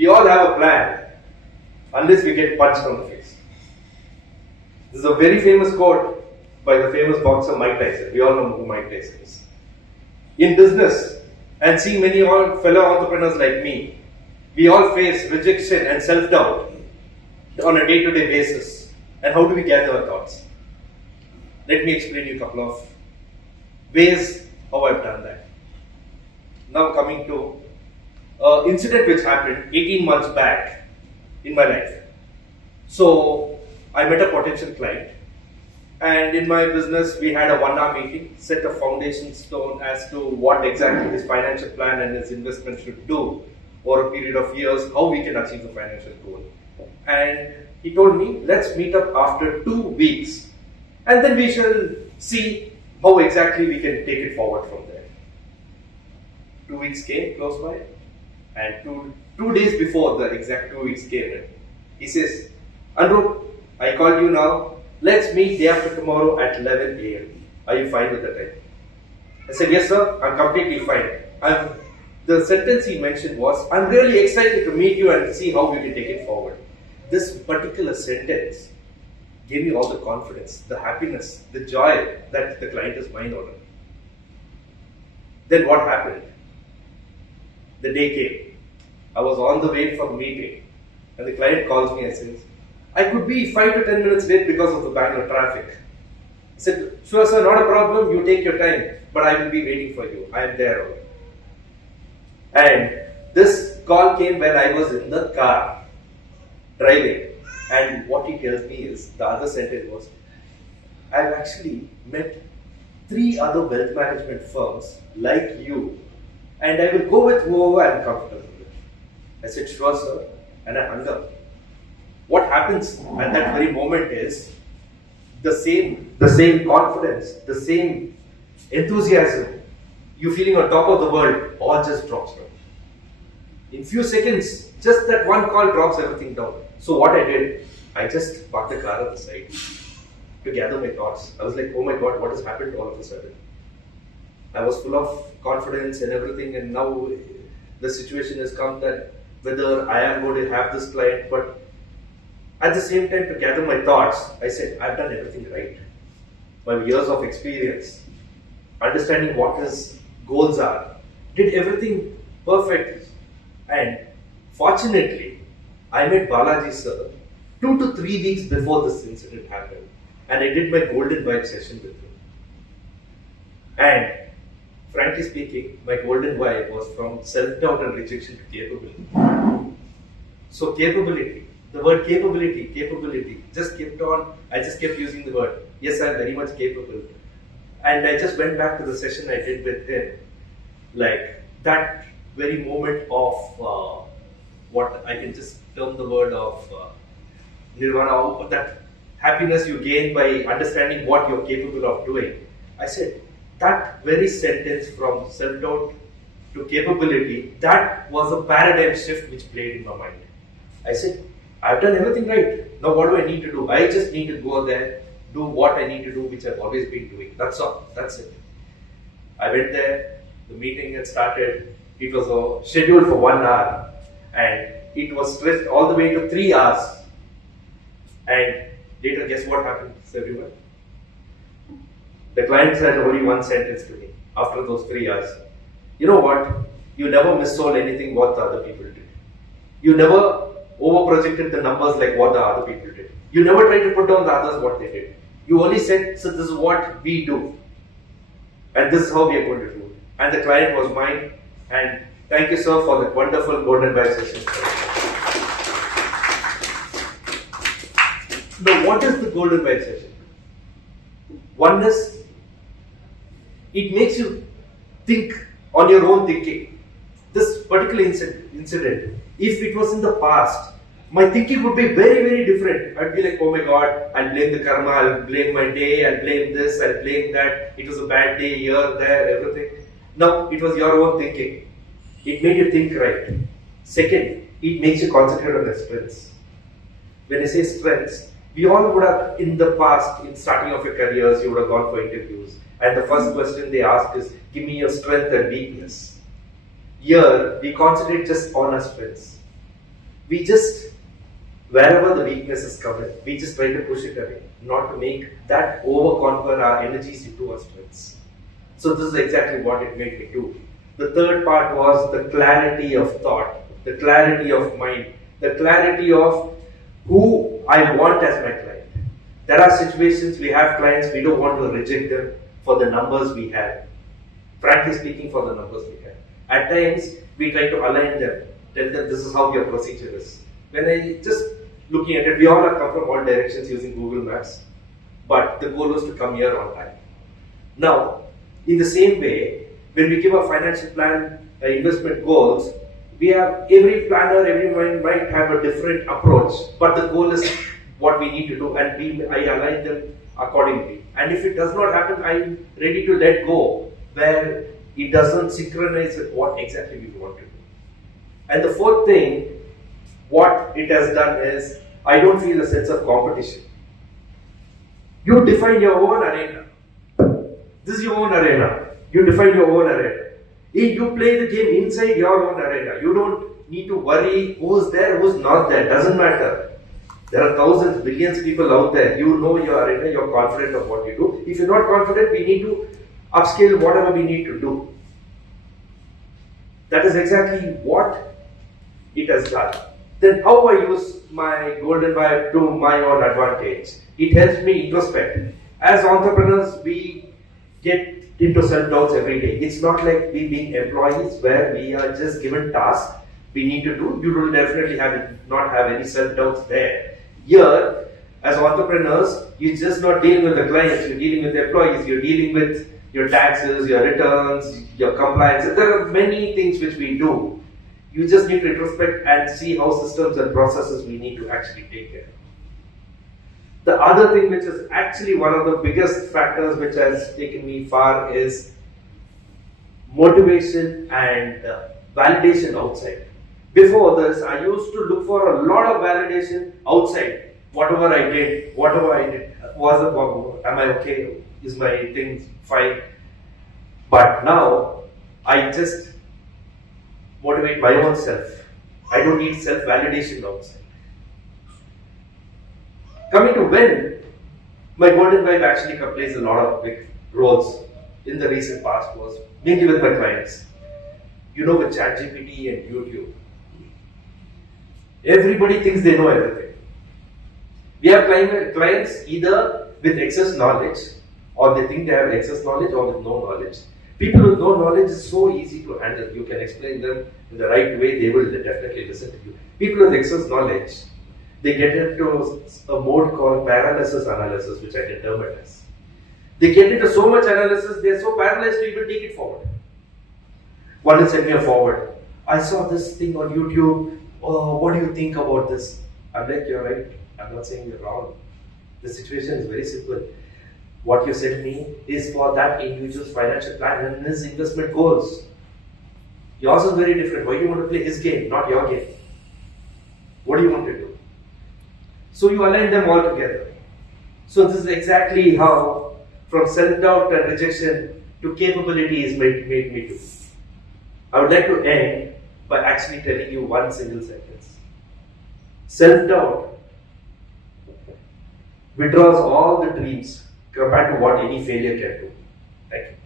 We all have a plan unless we get punched on the face. This is a very famous quote by the famous boxer Mike Tyson. We all know who Mike Tyson is. In business, and seeing many fellow entrepreneurs like me, we all face rejection and self-doubt on a day-to-day basis. And how do we gather our thoughts? Let me explain you a couple of ways how I've done that. Now coming to an incident which happened 18 months back in my life. So I met a potential client, and in my business we had a 1-hour meeting, set a foundation stone as to what exactly his financial plan and his investment should do over a period of years, how we can achieve the financial goal. And he told me, let's meet up after 2 weeks and then we shall see how exactly we can take it forward from there. 2 weeks came close by, and two days before the exact 2 weeks came, he says, Anuroop, I called you now, let's meet day after tomorrow at 11 a.m. Are you fine with the time? I said, yes sir, I'm completely fine. The sentence he mentioned was, I'm really excited to meet you and see how we can take it forward. This particular sentence gave me all the confidence, the happiness, the joy that the client is mine already. Then what happened? The day came. I was on the way for a meeting, and the client calls me and says, I could be 5 to 10 minutes late because of the Bangalore traffic. I said, sure sir, not a problem, you take your time, but I will be waiting for you. I am there already. And this call came when I was in the car, driving. And what he tells me is, the other sentence was, I've actually met 3 other wealth management firms like you, and I will go with whoever I'm comfortable with. I said, sure sir, and I hung up. What happens at that very moment is, the same confidence, the same enthusiasm, you feeling on top of the world, all just drops down. In few seconds, just that one call drops everything down. So what I did, I just parked the car on the side to gather my thoughts. I was like, oh my God, what has happened all of a sudden? I was full of confidence and everything, and now the situation has come that whether I am going to have this client, but at the same time, to gather my thoughts, I said, I've done everything right. My years of experience, understanding what his goals are, did everything perfect. And fortunately, I met Balaji sir 2 to 3 weeks before this incident happened, and I did my golden vibe session with him. And frankly speaking, my golden vibe was from self-doubt and rejection to capability. So capability, the word capability, just kept on, I just kept using the word. Yes, I'm very much capable. And I just went back to the session I did with him. Like that very moment of what I can just term the word of nirvana, that happiness you gain by understanding what you're capable of doing. I said, that very sentence from self-doubt to capability, that was a paradigm shift which played in my mind. I said, I've done everything right. Now what do I need to do? I just need to go there, do what I need to do, which I've always been doing. That's all. That's it. I went there, the meeting had started. It was scheduled for 1 hour, and it was stretched all the way to 3 hours. And later, guess what happened, everyone? The client said only one sentence to me after those 3 hours. You know what? You never missold anything what the other people did. You never over-projected the numbers like what the other people did. You never tried to put down the others what they did. You only said, so this is what we do. And this is how we are going to do it. And the client was mine. And thank you, sir, for that wonderful golden vibe session. Now, what is the golden vibe session? Oneness. It makes you think on your own thinking. This particular incident, if it was in the past, my thinking would be very, very different. I'd be like, oh my God, I'll blame the karma, I'll blame my day, I'll blame this, I'll blame that. It was a bad day here, there, everything. No, it was your own thinking. It made you think right. Second, it makes you concentrate on your strengths. When I say strengths, we all would have, in the past, in starting of your careers, you would have gone for interviews. And the first question they ask is, give me your strength and weakness. Here, we concentrate just on our strengths. we just, wherever the weakness is covered, we just try to push it away, not to make that over-conquer our energies into our strengths. So this is exactly what it made me do. The third part was the clarity of thought, the clarity of mind, the clarity of who I want as my client. There are situations we have clients, we don't want to reject them for the numbers we have. Frankly speaking, for the numbers we have. At times, we try to align them, tell them this is how your procedure is. When I just looking at it, we all have come from all directions using Google Maps, but the goal was to come here on time. Now, in the same way, when we give a financial plan, investment goals, we have every planner, everyone might have a different approach, but the goal is what we need to do, and I align them accordingly. And if it does not happen, I'm ready to let go where it doesn't synchronize with what exactly we want to do. And the fourth thing, what it has done is, I don't feel a sense of competition. You define your own arena. This is your own arena. You define your own arena. If you play the game inside your own arena, you don't need to worry who's there, who's not there. Doesn't matter. There are thousands, billions of people out there. You know your arena, you're confident of what you do. If you're not confident, we need to upscale whatever we need to do. That is exactly what it has done. Then how I use my golden vibe to my own advantage. It helps me introspect. As entrepreneurs, we get into self-doubts every day. It's not like we being employees where we are just given tasks we need to do. You will definitely not have any self-doubts there. Here, as entrepreneurs, you're just not dealing with the clients, you're dealing with the employees, you're dealing with your taxes, your returns, your compliance. There are many things which we do. You just need to introspect and see how systems and processes we need to actually take care of. The other thing which is actually one of the biggest factors which has taken me far is motivation and validation outside. Before this, I used to look for a lot of validation outside. Whatever I did, am I okay? Is my thing fine? But now, I just motivate my own self. I don't need self-validation outside. Coming to when my golden vibe actually plays a lot of big roles in the recent past was mainly with my clients. You know, with ChatGPT and YouTube, everybody thinks they know everything. We have clients either with excess knowledge, or they think they have excess knowledge, or with no knowledge. People with no knowledge is so easy to handle. You can explain them in the right way, they will definitely listen to you. People with excess knowledge, they get into a mode called paralysis analysis, which I can term it as. They get into so much analysis, they're so paralyzed to even take it forward. One will send me a forward. I saw this thing on YouTube. Oh, what do you think about this? I'm like, you're right. I'm not saying you're wrong. The situation is very simple. What you sent me is for that individual's financial plan and his investment goals. Yours is very different. Why do you want to play his game, not your game? What do you want to do? So you align them all together. So this is exactly how, from self-doubt and rejection to capability is made me do. I would like to end by actually telling you one single sentence. Self-doubt withdraws all the dreams compared to what any failure can do. Thank you.